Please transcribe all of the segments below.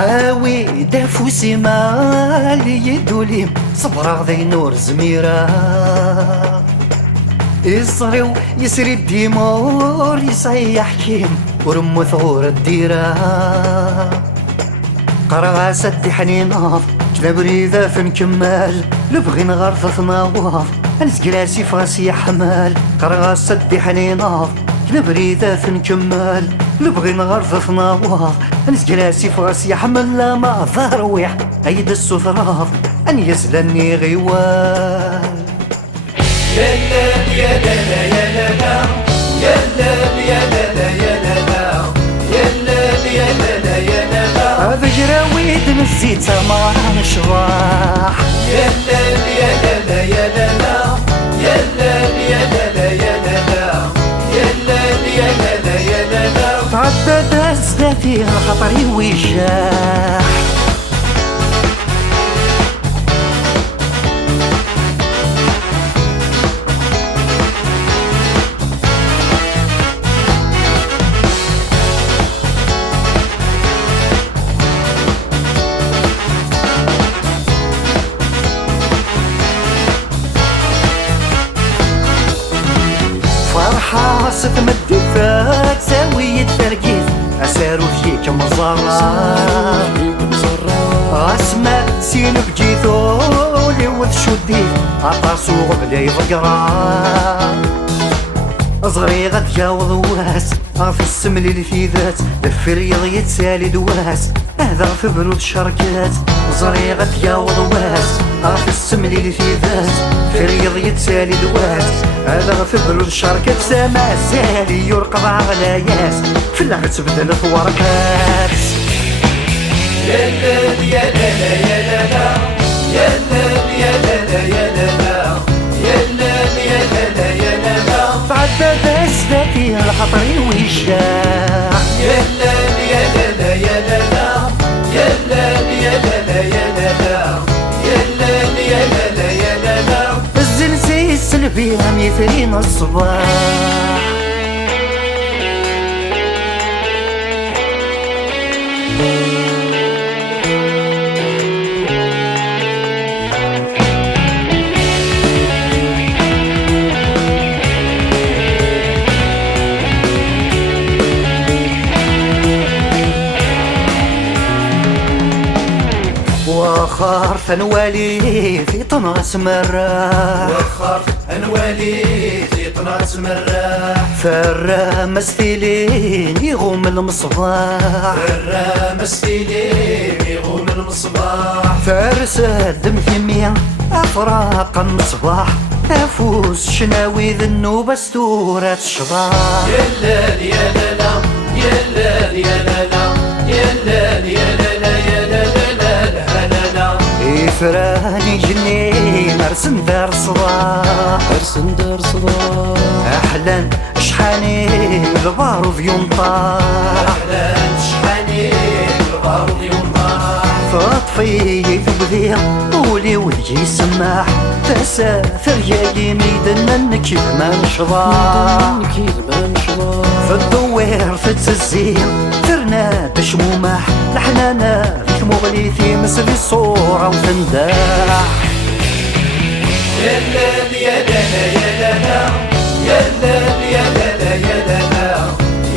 عاوي دافوسي مالي يدولي صبر ذي نور زميرة يصريو يسري الديمور يصيح كيم ورمو ثور الديرة قرغا سدي حنيناض كلا بريدة فنكمال لبغي نغرف نواض نسقلاسي فراسي حمال قرغا سدي حنيناض كلا بريدة فنكمال لبغي نغرف نواض نسقلاسي فراسي حمل لا ما ضرويح ايد السفراض ان يسلني غيوال يا لا يا لا يا لا يا لا يا لا يا لا يا لا يا لا يا لا هذا جراويد نزيت ما نشراح يا لا يا لا يا لا يا لا يا لا يا لا يا لا يا لا يا لا تعدد ازدادي خطري وجاح فرحة ستمد فات ساوية تركيز أسارو فيك مزارة أسمع سين بجيثولي وذ شديد أطاسو غبلي ضقرا صغريغة تجاوض واس في السمل اللي في ذات الفريض يتسالي دواس هذا في برود شركات صغريغة تجاوض واس في السمل اللي في ذات فريض يتسالي دواس هذا في برود شركات سما سالي يرقض عغلاياس في اللعب تبدل ورقات يا لا يا لا يا لا يا لا يا لا يا لا يا لا يا لا يا لا تعدد أسدافي الخطري وجاح يا لا يا لا يا لا يا لا يا لا يا لا يا لا يا لا يا لا الزنسي السلبي هم يثرين الصباح وخار فنوالي في طناس مرة وخر انوالي في طناس مرة فرا مستيلين يغوم المصباح الرامس ليل يغوم المصباح فارس الدم في مية أفراق المصباح أفوز شناوي ذنوب استورة الشباح يا لا يا لا يا لا يا لا يا لا يا لا يا لا إفراني جنين أرسم دار صباح ارسم دار صباح أحلى شحاني البارود ينطاح أحلى شحاني البارود ينطاح فاطفي ذبذي طولي وذي سماح تسافر يا يميدنا نكيب ما نشضاح نكيد ما نشضاح في الدوير في التزين ثرنا بشموماح لحنانا في مغليثي مثل الصورة وتنداح يا لا يا لا يا لا يا لا يا لا يا لا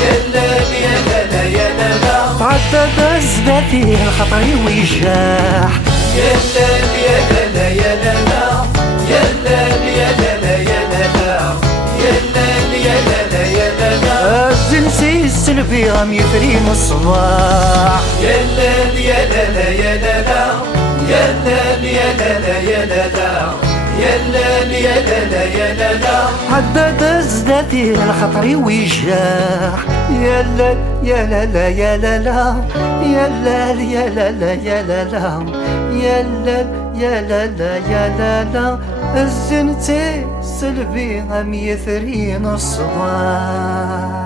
يا لا يا لا يا لا تعدد ازدادي الخطري ويجاح يا لا يا لا يا لا يا لا يا لا يا لا يا لا يا لا يا لا الزنسي السلبي غام يفريم الصباح يا لا يا لا يا لا يا لا يا لا يا لا يا لا يا لا يا لا حدد ازدادي الخطري ويجاح يا لا يا لا لا يا لا لا يا لا يا لا لا يا لا لا يا لا يا لا لا يا لا لا الزنتي سلبي غام يثرين الصباح